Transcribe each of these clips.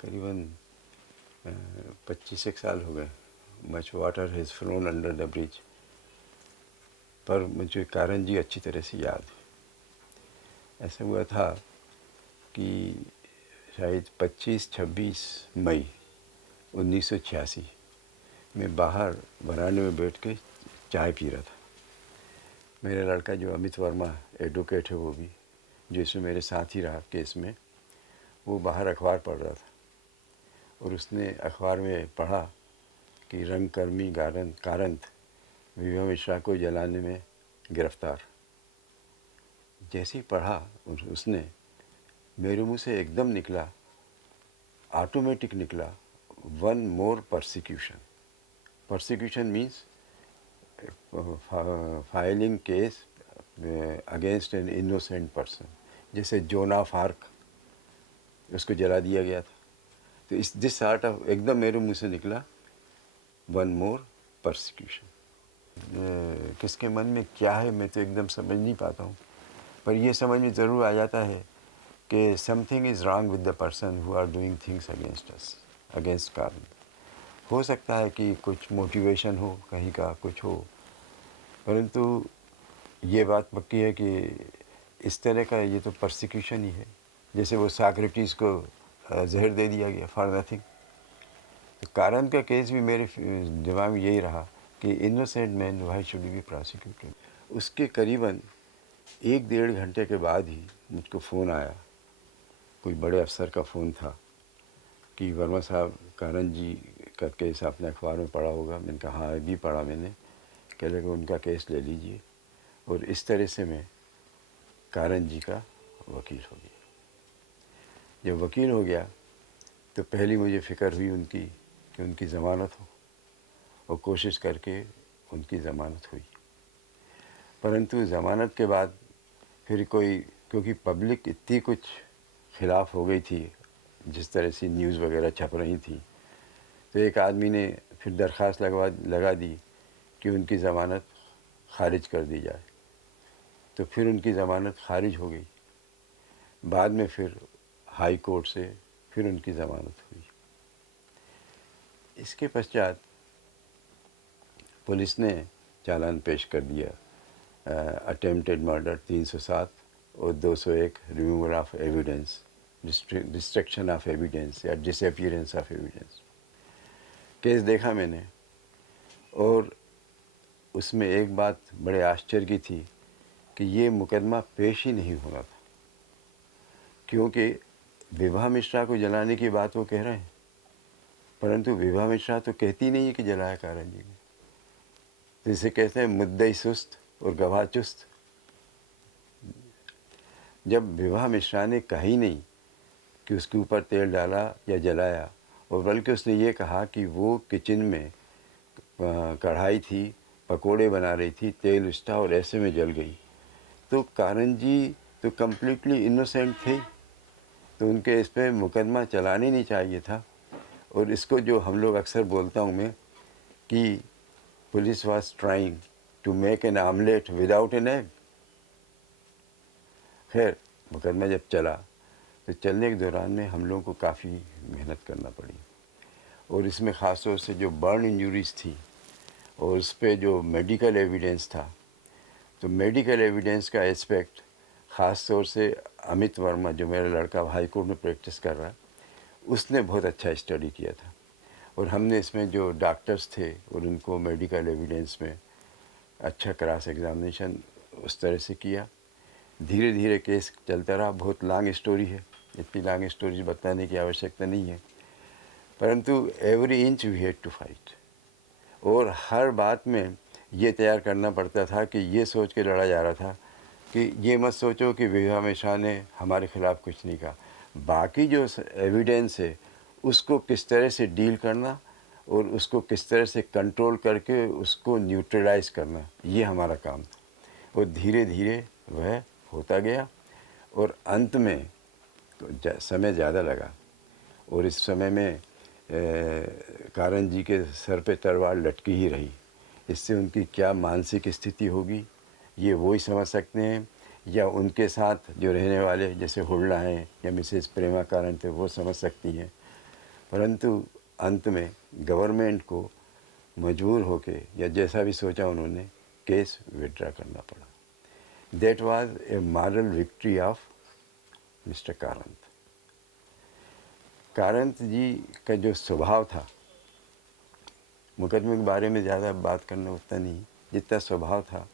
करीबन 25 एक साल हो गए। Much water has phloem under the bridge, पर मुझे कारण जी अच्छी तरह से याद है। ऐसा हुआ था कि शायद 25-26 मई 1986 में बाहर बरामदे में बैठ के चाय पी रहा था। मेरा लड़का जो अमित वर्मा एडवोकेट है, वो भी जो इसमें मेरे साथ ही रहा केस में, वो बाहर अखबार पढ़ रहा था और उसने अखबार में पढ़ा कि रंगकर्मी कारंत विभा मिश्रा को जलाने में गिरफ्तार। जैसे ही पढ़ा उसने, मेरे मुंह से एकदम निकला, ऑटोमेटिक निकला, one more persecution. Persecution means filing case against an innocent person, जैसे जोन ऑफ आर्क उसको जला दिया गया था। तो इस दिस आर्ट ऑफ एकदम मेरे मुंह से निकला, वन मोर परसिक्यूशन। किसके मन में क्या है मैं तो एकदम समझ नहीं पाता हूँ, पर यह समझ में ज़रूर आ जाता है कि something is wrong with the person who are doing things against us, against कारण। हो सकता है कि कुछ मोटिवेशन हो, कहीं का कुछ हो, परंतु ये बात पक्की है कि इस तरह का ये तो परसिक्यूशन ही है। जैसे वो साक्रेटिस को जहर दे दिया गया फॉर नथिंग। तो कारण का केस भी मेरे दिमाग में यही रहा कि innocent man why should be prosecuted. उसके करीबन 1-1.5 घंटे के बाद ही मुझको फ़ोन आया, कोई बड़े अफसर का फ़ोन था कि वर्मा साहब, कारण जी का केस आपने अखबार में पढ़ा होगा। मैंने कहा हाँ अभी पढ़ा मैंने। कह लगे उनका केस ले लीजिए। और इस तरह से मैं कारण जी का वकील हो गया। जब वकील हो गया तो पहली मुझे फ़िक्र हुई उनकी कि उनकी ज़मानत हो, और कोशिश करके उनकी ज़मानत हुई। परंतु ज़मानत के बाद फिर कोई, क्योंकि पब्लिक इतनी कुछ खिलाफ़ हो गई थी, जिस तरह से न्यूज़ वगैरह छप रही थी, तो एक आदमी ने फिर दरख्वास्त लगा दी कि उनकी ज़मानत खारिज कर दी जाए। तो फिर उनकी ज़मानत खारिज हो गई। बाद में फिर हाई कोर्ट से फिर उनकी ज़मानत हुई। इसके पश्चात पुलिस ने चालान पेश कर दिया, अटेम्प्टेड मर्डर 307 और 201 removal of evidence, destruction of evidence या डिसअपीयरेंस ऑफ एविडेंस। केस देखा मैंने और उसमें एक बात बड़े आश्चर्य की थी कि ये मुकदमा पेश ही नहीं होना था, क्योंकि विभा मिश्रा को जलाने की बात वो कह रहे हैं, परंतु विभा मिश्रा तो कहती नहीं है कि जलाया कारण जी ने। तो इसे कहते हैं मुद्दई सुस्त और गवाह चुस्त। जब विभा मिश्रा ने कहा ही नहीं कि उसके ऊपर तेल डाला या जलाया, और बल्कि उसने ये कहा कि वो किचन में कढ़ाई थी, पकोड़े बना रही थी, तेल उछटा और ऐसे में जल गई, तो कारण जी तो कम्प्लीटली इनोसेंट थे। तो उनके इस पर मुकदमा चलाने नहीं चाहिए था। और इसको जो हम लोग अक्सर बोलता हूँ मैं कि police was trying to make an omelette without an egg. खैर, मुकदमा जब चला तो चलने के दौरान में हम लोगों को काफ़ी मेहनत करना पड़ी, और इसमें ख़ास तौर से जो बर्न इंजरीज थी और उस पर जो मेडिकल एविडेंस था, तो मेडिकल एविडेंस का एस्पेक्ट ख़ास तौर से अमित वर्मा, जो मेरा लड़का हाई कोर्ट में प्रैक्टिस कर रहा है, उसने बहुत अच्छा स्टडी किया था। और हमने इसमें जो डॉक्टर्स थे और उनको मेडिकल एविडेंस में अच्छा क्रॉस एग्जामिनेशन उस तरह से किया। धीरे धीरे केस चलता रहा। बहुत लॉन्ग स्टोरी है, इतनी लॉन्ग स्टोरी बताने की आवश्यकता नहीं है, परंतु every inch we had to fight. और हर बात में ये तैयार करना पड़ता था कि ये सोच के लड़ा जा रहा था कि ये मत सोचो कि विभा मिश्रा ने हमारे ख़िलाफ़ कुछ नहीं कहा, बाकी जो एविडेंस है उसको किस तरह से डील करना और उसको किस तरह से कंट्रोल करके उसको न्यूट्रलाइज करना, ये हमारा काम था। और धीरे धीरे वह होता गया और अंत में तो समय ज़्यादा लगा, और इस समय में कारण जी के सर पे तलवार लटकी ही रही। इससे उनकी क्या मानसिक स्थिति होगी ये वो ही समझ सकते हैं, या उनके साथ जो रहने वाले जैसे हुड्डा हैं या मिसेस प्रेमा कारण थे वो समझ सकती हैं। परंतु अंत में गवर्नमेंट को मजबूर होके या जैसा भी सोचा उन्होंने केस विड्रा करना पड़ा। That was a moral victory of mister Karanth. Karanth ji का जो स्वभाव था, मुकदमे के बारे में ज़्यादा बात करना उतना नहीं, जितना स्वभाव था,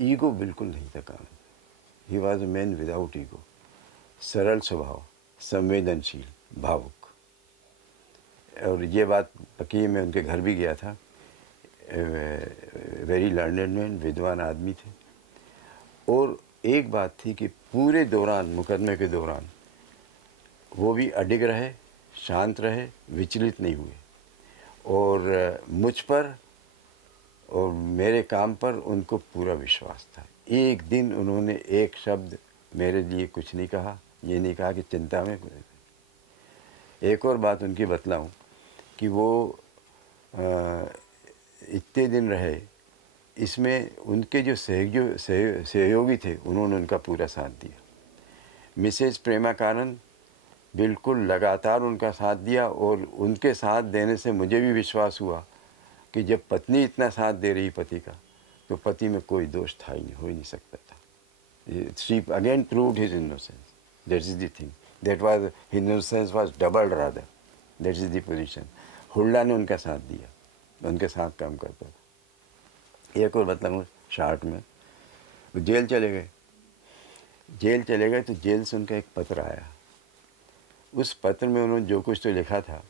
ईगो बिल्कुल नहीं था Karanth. He was a man without ego, सरल स्वभाव, संवेदनशील, भावुक। और ये बात पक्की, मैं उनके घर भी गया था। वेरी लर्नेड मैन, विद्वान आदमी थे। और एक बात थी कि पूरे दौरान, मुकदमे के दौरान, वो भी अडिग रहे, शांत रहे, विचलित नहीं हुए। और मुझ पर और मेरे काम पर उनको पूरा विश्वास था। एक दिन उन्होंने एक शब्द मेरे लिए कुछ नहीं कहा, ये नहीं कहा कि चिंता में। एक और बात उनकी बतलाऊं कि वो इतने दिन रहे, इसमें उनके जो सहयोगी थे, उन्होंने उनका पूरा साथ दिया। मिसेज प्रेमा कारंत बिल्कुल लगातार उनका साथ दिया। और उनके साथ देने से मुझे भी विश्वास हुआ कि जब पत्नी इतना साथ दे रही पति का, तो पति में कोई दोष था ही नहीं, हो ही नहीं सकता था। She again proved his innocence. That is the thing, that was innocence was doubled rather. That is the position. Hooda ने उनका साथ दिया, उनके साथ काम करता था। एक और बताऊँ शार्ट में, वो जेल चले गए। जेल चले गए तो जेल से उनका एक पत्र आया। उस पत्र में उन्होंने जो कुछ तो लिखा था,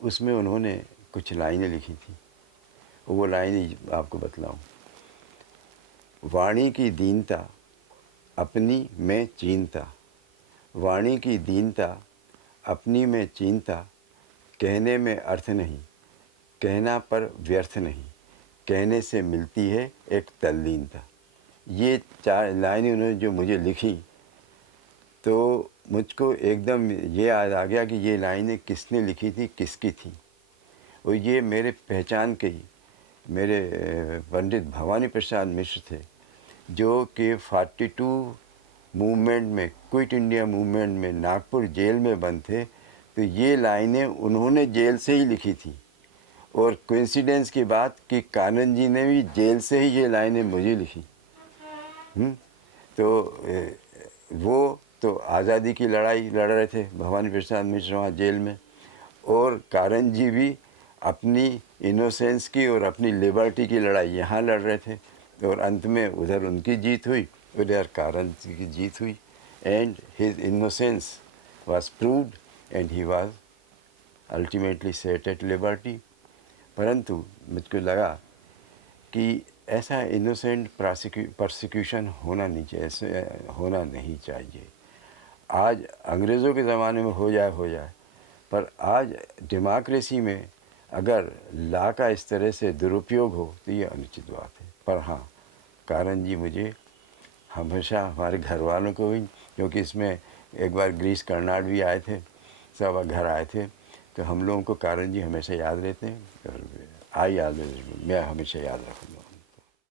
उसमें उन्होंने कुछ लाइनें लिखी थी। वो लाइनें आपको बतलाऊं। वाणी की दीनता अपनी में चीनता, वाणी की दीनता अपनी में चीनता, कहने में अर्थ नहीं, कहना पर व्यर्थ नहीं, कहने से मिलती है एक तल्लीनता। ये 4 लाइनें उन्होंने जो मुझे लिखी, तो मुझको एकदम ये याद आ गया कि ये लाइनें किसने लिखी थी, किसकी थी। और ये मेरे पहचान के ही मेरे पंडित भवानी प्रसाद मिश्र थे, जो कि 42 मूवमेंट में, क्विट इंडिया मूवमेंट में नागपुर जेल में बंद थे। तो ये लाइनें उन्होंने जेल से ही लिखी थी। और कोइंसिडेंस की बात कि कानन जी ने भी जेल से ही ये लाइनें मुझे लिखी। तो वो तो आज़ादी की लड़ाई लड़ रहे थे भवानी प्रसाद मिश्र वहाँ जेल में, और कारंत जी भी अपनी इनोसेंस की और अपनी लिबर्टी की लड़ाई यहाँ लड़ रहे थे। और अंत में उधर उनकी जीत हुई, उधर कारंत जी की जीत हुई। And his innocence was proved and he was ultimately set at liberty. परंतु मुझको लगा कि ऐसा इनोसेंट प्रोसिक्यूशन होना नहीं चाहिए। आज अंग्रेज़ों के ज़माने में हो जाए, पर आज डेमोक्रेसी में अगर लॉ का इस तरह से दुरुपयोग हो तो ये अनुचित बात है। पर हाँ, कारंत जी मुझे हमेशा, हमारे घर वालों को भी, क्योंकि इसमें एक बार गिरीश कर्नाड भी आए थे, सब घर आए थे, तो हम लोगों को कारंत जी हमेशा याद रहते हैं। और मैं हमेशा याद रखूँगा।